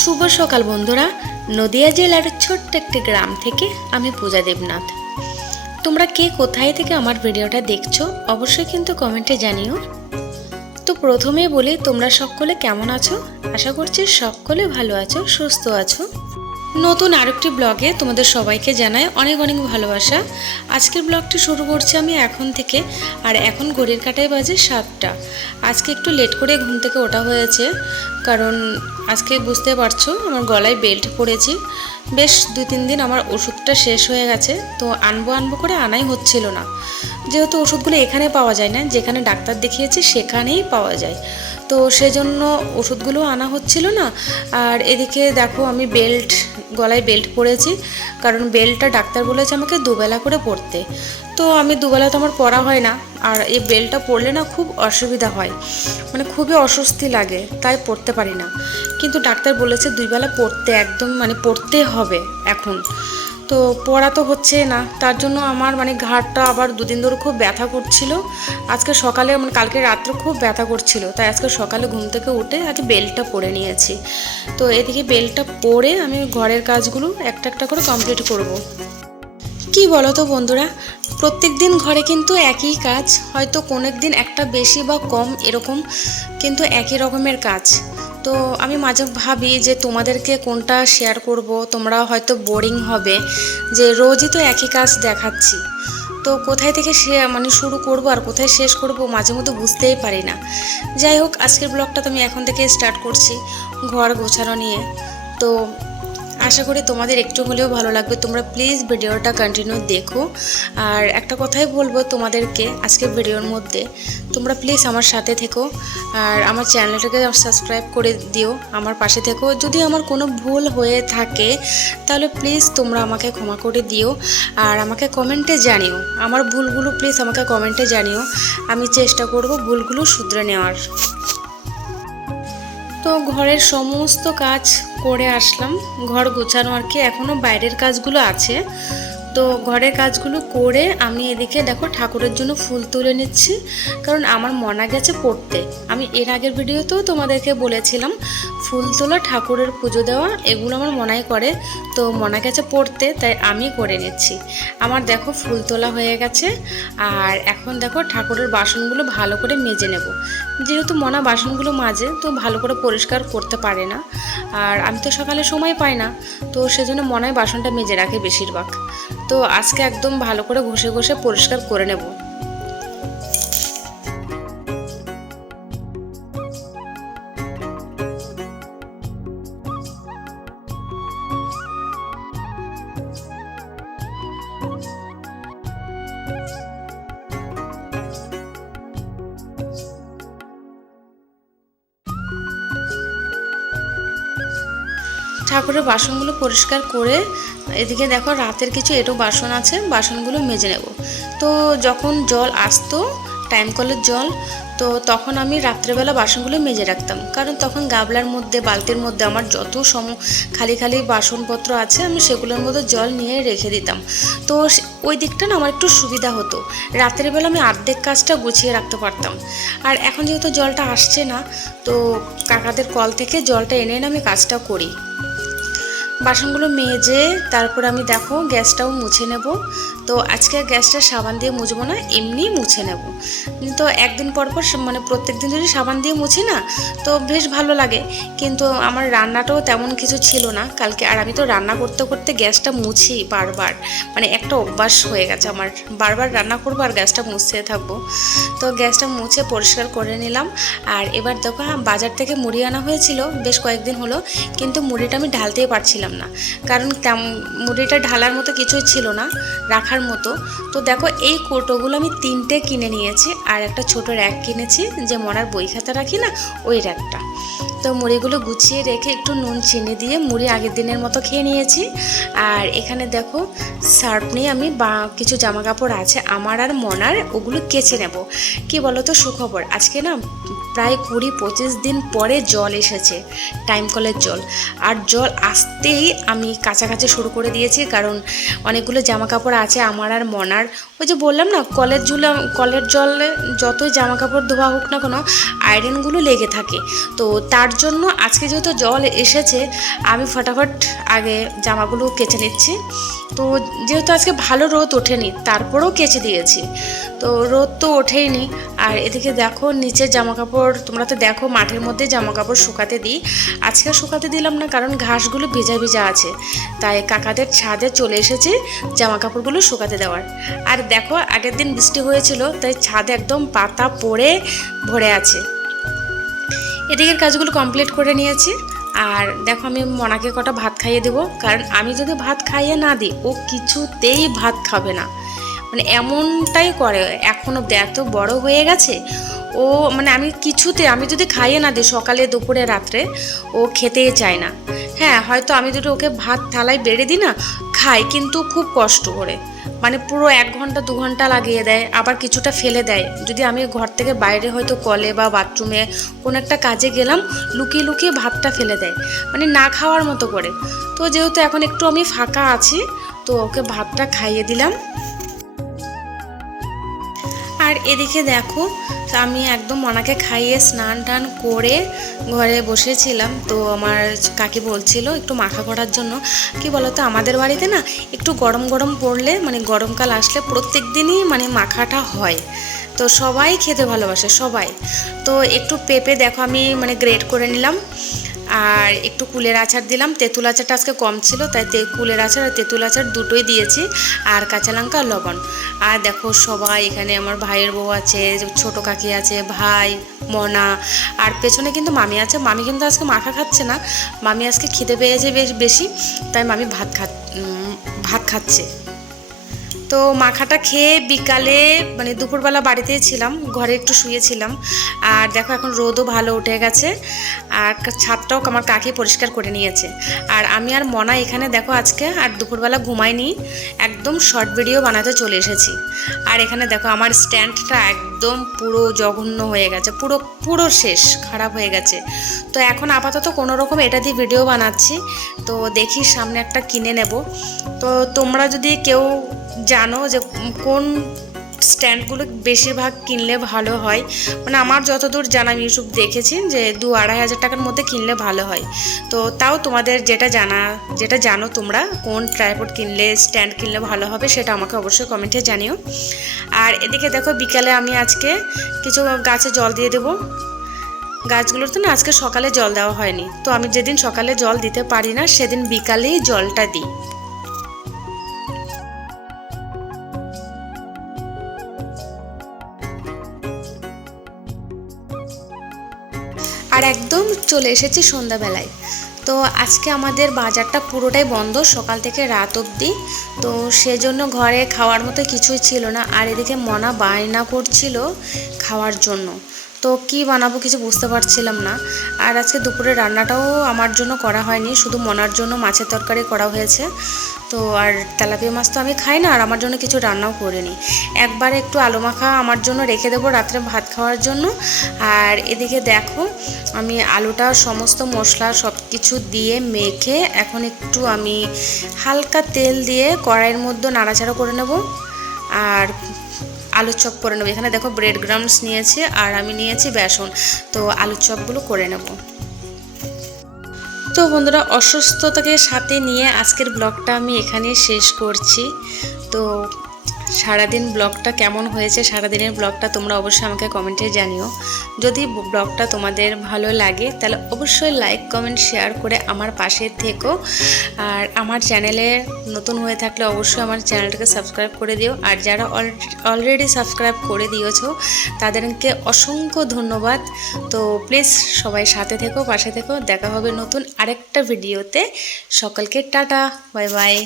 শুভ সকাল বন্ধুরা। নদিয়া জেলার ছোট্ট একটি গ্রাম থেকে আমি পূজা দেবনাথ। তোমরা কে কোথায় থেকে আমার ভিডিওটা দেখছো অবশ্যই কিন্তু কমেন্টে জানিও। তো প্রথমেই বলি, তোমরা সকলে কেমন আছো? আশা করছি সকলে ভালো আছো, সুস্থ আছো। নতুন আরেকটি ব্লগে তোমাদের সবাইকে জানাই অনেক অনেক ভালোবাসা। আজকের ব্লগটি শুরু করছি আমি এখন থেকে, আর এখন ঘড়ির কাঁটায় বাজে 7টা। আজকে একটু লেট করে ঘুম থেকে ওঠা হয়েছে, কারণ আজকে বুঝতে পারছো আমার গলায় বেল্ট পরেছি। বেশ 2-3 দিন আমার ওষুধটা শেষ হয়ে গেছে, তো আনবো করে আনাই হচ্ছিল না, যেহেতু ওষুধগুলো এখানে পাওয়া যায় না, যেখানে ডাক্তার দেখিয়েছি সেখানেই পাওয়া যায়, তো সেজন্য ওষুধগুলো আনা হচ্ছিল না। আর এদিকে দেখো আমি গলায় বেল্ট পরেছি, কারণ বেল্টটা ডাক্তার বলেছে আমাকে দুবেলা করে পরতে। তো আমি দুবেলা তো আমার পরা হয় না, আর এই বেল্টটা পরলে না খুব অসুবিধা হয়, মানে খুবই অস্বস্তি লাগে, তাই পরতে পারি না। কিন্তু ডাক্তার বলেছে 2 বেলা পরতে, একদম মানে পরতে হবে এখন। তো পড়া তো হচ্ছে না, তার জন্য আমার মানে ঘাড়টা আবার 2 দিন ধরে খুব ব্যথা করছিল। আজকে সকালে মানে কালকে রাত্রে খুব ব্যথা করছিল, তাই আজকে সকালে ঘুম থেকে উঠে আগে বেল্টটা পরে নিয়েছি। তো এদিকে বেল্টটা পরে আমি ঘরের কাজগুলো একটা একটা করে কমপ্লিট করব। কি বলো তো বন্ধুরা, প্রত্যেক দিন ঘরে কিন্তু একই কাজ, হয়তো কোনো একদিন একটা বেশি বা কম এরকম, কিন্তু একই রকমের কাজ। তো আমি মাঝে ভাবি যে তোমাদেরকে কোনটা শেয়ার করব, তোমরা হয়তো বোরিং হবে যে রোজই তো একই কাজ দেখাচ্ছি। তো কোথায় থেকে মানে শুরু করব আর কোথায় শেষ করব মাঝে মধ্যে বুঝতেই পারি না। যাই হোক, আজকের ব্লগটা তো আমি এখন থেকে স্টার্ট করছি ঘর গোছানো নিয়ে। তো আশা করি তোমাদের একটু হলেও ভালো লাগবে, তোমরা প্লিজ ভিডিওটা কন্টিনিউ দেখো। আর একটা কথাই বলবো তোমাদেরকে আজকের ভিডিওর মধ্যে, তোমরা প্লিজ আমার সাথে থেকো, আর আমার চ্যানেলটাকে সাবস্ক্রাইব করে দিও, আমার পাশে থেকো। যদি আমার কোনো ভুল হয়ে থাকে তাহলে প্লিজ তোমরা আমাকে ক্ষমা করে দিও, আর আমাকে কমেন্টে জানিও আমার ভুলগুলো, প্লিজ আমাকে কমেন্টে জানিও, আমি চেষ্টা করব ভুলগুলো শুধরে নেওয়ার। তো ঘরের সমস্ত কাজ করে আসলাম, ঘর গোছানো আর কি, এখনও বাইরের কাজগুলো আছে। তো ঘরের কাজগুলো করে আমি এদিকে দেখো ঠাকুরের জন্য ফুল তুলে নিচ্ছি, কারণ আমার মনা গেছে পড়তে। আমি এর আগের ভিডিওতেও তোমাদেরকে বলেছিলাম ফুল তোলা, ঠাকুরের পুজো দেওয়া এগুলো আমার মনাই করে, তো মনা গেছে পড়তে, তাই আমি করে নিচ্ছি। আমার দেখো ফুল তোলা হয়ে গেছে, আর এখন দেখো ঠাকুরের বাসনগুলো ভালো করে মেজে নেব। যেহেতু মনা বাসনগুলো মাজে, তো ভালো করে পরিষ্কার করতে পারে না, আর আমি তো সকালে সময় পাই না, তো সেজন্য মনায় বাসনটা মেজে রাখে বেশিরভাগ। তো আজকে একদম ভালো করে ঘষে ঘষে পরিষ্কার করে নেব। ঠাকুরের বাসনগুলো পরিষ্কার করে এদিকে দেখো রাতের কিছু এঁটো বাসন আছে, বাসনগুলো মেজে নেব। তো যখন জল আসতো টাইম কলের জল, তো তখন আমি রাত্রেবেলা বাসনগুলো মেজে রাখতাম, কারণ তখন গাবলার মধ্যে বালতির মধ্যে আমার যত খালি খালি বাসনপত্র আছে আমি সেগুলোর মধ্যে জল নিয়ে রেখে দিতাম। তো ওই দিকটা না আমার একটু সুবিধা হতো, রাতের বেলা আমি অর্ধেক কাজটা গুছিয়ে রাখতে পারতাম। আর এখন যেহেতু জলটা আসছে না, তো কাকাদের কল থেকে জলটা এনে এনে আমি কাজটা করি। বাসনগুলো মেজে তারপর আমি দেখো গ্যাসটাও মুছে নেব। তো আজকে গ্যাসটা সাবান দিয়ে মুছবো না, এমনি মুছে নেব। তো একদিন পর পর মানে প্রত্যেক দিন যদি সাবান দিয়ে মুছি না, তো বেশ ভালো লাগে। কিন্তু আমার রান্নাটাও তেমন কিছু ছিল না কালকে, আর আমি তো রান্না করতে করতে গ্যাসটা মুছি বারবার, মানে একটা অভ্যাস হয়ে গেছে আমার, বারবার রান্না করবো আর গ্যাসটা মুছতে থাকবো। তো গ্যাসটা মুছে পরিষ্কার করে নিলাম। আর এবার দেখো বাজার থেকে মুড়ি আনা হয়েছিল বেশ কয়েকদিন হলো, কিন্তু মুড়িটা আমি ঢালতেই পারছিলাম না, কারণ মুড়িটা ঢালার মতো কিছুই ছিল না রাখার মতো। তো দেখো এই কৌটোগুলো আমি 3টে কিনে নিয়েছি, আর একটা ছোট র্যাক কিনেছি, যে মনার বই খাতা রাখি না ওই র্যাকটা। তো মুড়িগুলো গুছিয়ে রেখে একটু নুন চিনি দিয়ে মুড়ি আগের দিনের মতো খেয়ে নিয়েছি। আর এখানে দেখো সার্ফ নিয়ে আমি কিছু জামা কাপড় আছে আমার আর মনার, ওগুলো কেচে নেব। কি বলো তো সুখবর, আজকে না প্রায় 20-25 দিন পরে জল এসেছে, টাইম কলের জল। আর জল আসতেই আমি কাচাকাচি শুরু করে দিয়েছি, কারণ অনেকগুলো জামা কাপড় আছে আমার আর মনার। ওই যে বললাম না কলের জলে যতই জামা কাপড় ধোয়া হোক না কেন আয়রনগুলো লেগে থাকে, তো তার তার জন্য আজকে যেহেতু জল এসেছে আমি ফটাফট আগে জামাগুলো কেচে নিচ্ছি। তো যেহেতু আজকে ভালো রোদ ওঠেনি তারপরেও কেচে দিয়েছি, তো রোদ তো ওঠেইনি। আর এদিকে দেখো নিচের জামাকাপড়, তোমরা তো দেখো মাঠের মধ্যে জামাকাপড় শুকাতে দিই। আজকে শুকাতে দিলাম না, কারণ ঘাসগুলো ভিজা ভিজা আছে, তাই কাকাদের ছাদে চলে এসেছি জামাকাপড়গুলো শুকাতে দেওয়ার। আর দেখো আগের দিন বৃষ্টি হয়েছিল তাই ছাদে একদম পাতা পড়ে ভরে আছে। এদিকের কাজগুলো কমপ্লিট করে নিয়েছি। আর দেখো আমি মনাকে কটা ভাত খাইয়ে দেবো, কারণ আমি যদি ভাত খাইয়ে না দিই ও কিছুতেই ভাত খাবে না, মানে এমনটাই করে। এখনও এত বড় হয়ে গেছে ও, মানে আমি যদি খাইয়ে না দিই সকালে দুপুরে রাত্রে ও খেতেই চায় না। হ্যাঁ হয়তো আমি যদি ওকে ভাত থালায় বেড়ে দিই না খায়, কিন্তু খুব কষ্ট করে, মানে পুরো 1 ঘন্টা 2 ঘন্টা লাগিয়ে দেয়, আবার কিছুটা ফেলে দেয়। যদি আমি ঘর থেকে বাইরে হয়তো কলে বা বাথরুমে কোনো একটা কাজে গেলাম লুকিয়ে লুকিয়ে ভাতটা ফেলে দেয়, মানে না খাওয়ার মতো করে। তো যেহেতু এখন একটু আমি ফাঁকা আছি তো ওকে ভাতটা খাইয়ে দিলাম। আর এদিকে দেখো আমি একদম মনাকে খাইয়ে স্নান টান করে ঘরে বসেছিলাম। তো আমার কাকি বলছিল একটু মাখা করার জন্য। কি বলতো আমাদের বাড়িতে না একটু গরম গরম পড়লে, মানে গরমকাল আসলে প্রত্যেক দিনই মানে মাখাটা হয়, তো সবাই খেতে ভালোবাসে সবাই। তো একটু পেঁপে দেখো আমি মানে গ্রেট করে নিলাম, আর একটু কুলের আচার দিলাম। তেঁতুল আচারটা আজকে কম ছিল তাই কুলের আচার আর তেঁতুল আচার দুটোই দিয়েছি, আর কাঁচা লঙ্কা আর লবণ। আর দেখো সবাই এখানে, আমার ভাইয়ের বউ আছে, ছোট কাকি আছে, ভাই, মনা, আর পেছনে কিন্তু মামি আছে। মামি কিন্তু আজকে মাখা খাচ্ছে না, মামি আজকে খিদে পেয়েছে বেশি, তাই মামি ভাত খাচ্ছে। তো মাখাটা খেয়ে বিকালে মানে দুপুরবেলা বাড়িতেই ছিলাম, ঘরে একটু শুয়েছিলাম। আর দেখো এখন রোদও ভালো উঠে গেছে, আর ছাদটাও আমার কাকি পরিষ্কার করে নিয়েছে। আর আমি আর মনা এখানে দেখো আজকে আর দুপুরবেলা ঘুমাইনি, একদম শর্ট ভিডিও বানাতে চলে এসেছি। আর এখানে দেখো আমার স্ট্যান্ডটা একদম পুরো জঘন্য হয়ে গেছে, পুরো শেষ, খারাপ হয়ে গেছে। তো এখন আপাতত কোনো রকম এটা দিয়ে ভিডিও বানাচ্ছি, তো দেখি সামনে একটা কিনে নেব। তো তোমরা যদি কেউ জানো যে কোন স্ট্যান্ডগুলো বেশিরভাগ কিনলে ভালো হয়, মানে আমার যতদূর জানা আমি ইউটিউব দেখেছি যে 2-2.5 হাজার টাকার মধ্যে কিনলে ভালো হয়। তো তাও তোমাদের যেটা জানো তোমরা কোন ট্রাইপড কিনলে স্ট্যান্ড কিনলে ভালো হবে সেটা আমাকে অবশ্যই কমেন্টে জানিও। আর এদিকে দেখো বিকালে আমি আজকে কিছু গাছে জল দিয়ে দেবো। গাছগুলোতে না আজকে সকালে জল দেওয়া হয়নি, তো আমি যেদিন সকালে জল দিতে পারি না সেদিন বিকালেই জলটা দিই। আর একদম চলে এসেছি সন্ধ্যাবেলায়। তো আজকে আমাদের বাজারটা পুরোটাই বন্ধ সকাল থেকে রাত অবধি, তো সেজন্য ঘরে খাওয়ার মতো কিছুই ছিল না। আর এদিকে মনা বায়না করছিল খাওয়ার জন্য, তো কি বানাবো কিছু বুঝতে পারছিলাম না। আর আজকে দুপুরে রান্নাটাও আমার জন্য করা হয়নি, শুধু মনার জন্য মাছের তরকারি করা হয়েছে। তো আর তেলাপিয়া মাছ তো আমি খাই না, আর আমার জন্য কিছু রান্নাও করিনি। একবার একটু আলু মাখা আমার জন্য রেখে দেবো রাত্রে ভাত খাওয়ার জন্য। আর এদিকে দেখো আমি আলুটা সমস্ত মশলা সব কিছু দিয়ে মেখে এখন একটু আমি হালকা তেল দিয়ে কড়াইয়ের মধ্যে নাড়াচাড়া করে নেব আর আলুর চপ করে নেবো। এখানে দেখো ব্রেড ক্রাম্বস নিয়েছি আর আমি নিয়েছি বেসন, তো আলুর চপগুলো করে নেব। তো বন্ধুরা অসুস্থতাকে সাথে নিয়ে আজকের ব্লগটা আমি এখানেই শেষ করছি। তো সারাদিন ব্লগটা কেমন হয়েছে, সারাদিনের ব্লগটা তোমরা অবশ্যই আমাকে কমেন্টে জানিও। যদি ব্লগটা তোমাদের ভালো লাগে তাহলে অবশ্যই লাইক কমেন্ট শেয়ার করে আমার পাশে থেকো। আর আমার চ্যানেলে নতুন হয়ে থাকলে অবশ্যই আমার চ্যানেলটাকে সাবস্ক্রাইব করে দিও, আর যারা অলরেডি সাবস্ক্রাইব করে দিয়েছো তাদেরকে অসংখ্য ধন্যবাদ। তো প্লিজ সবাই সাথে থেকো, পাশে থেকো। দেখা হবে নতুন আরেকটা ভিডিওতে। সকলকে টাটা, বাই বাই।